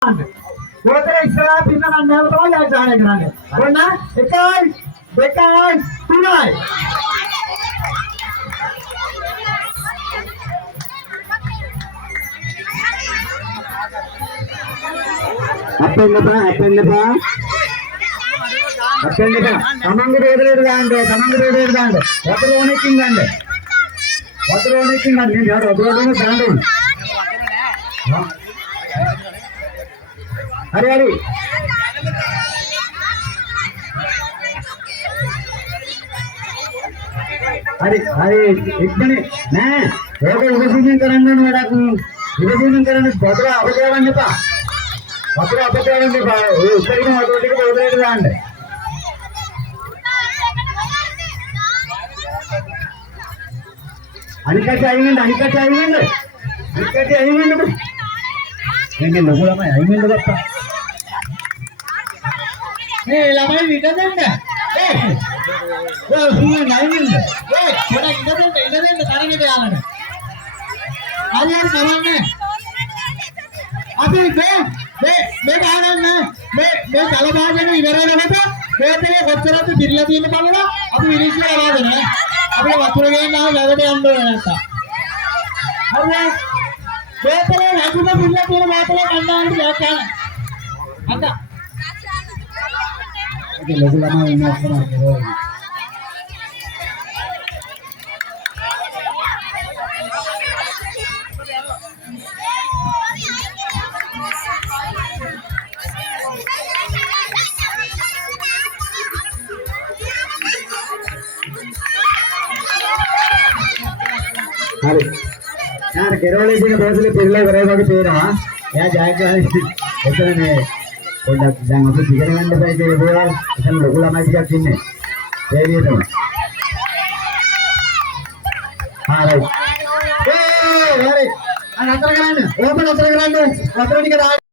Boleh istilah pintar anda betul ya jangan kerana. Karena dekai, dekai, tunai. Apa yang apa? Apa yang apa? Apa yang apa? Kamang roda anda, kamang roda anda. Water one king anda. Water one king anda. Ni ada roda one anda. Hari-hari. Hari एक minute ना road विभजन करना मेरा विभजन करना भद्रा अपदेवान पा भद्रा अपदेवान पा उतरी में road के बोलते रांड अनिका चाहिए ini logo lama ya ini logo apa lama ini dah wah ini naik ini mana kita tarik kita jalan ada yang kawan nih अभी मैं बाहर ना मैं चलो बाहर जाने इधर आ रहा था मैं तेरे बच्चे तो बिरला दिन पाऊंगा अभी विदेश में आवाज है ना अभी वाथुर गए ना जागते अंदर रहना था अरे मैं तेरे राजू में बिरला तेरे बात में कंधा अंदर जाता है आता ओके लोगों ना इन्हें अपना अरे यार केरल जी के दोस्त ले पिरले करेगा कि पेरा या जाएगा इतना ने कोई जंग से बिगड़ गए भाई के बोल इतना लोगला मार दिया किन्ने ये तो हां राइट ए अरे अंदर कराने ओपन अंदर कराने अंदर निकल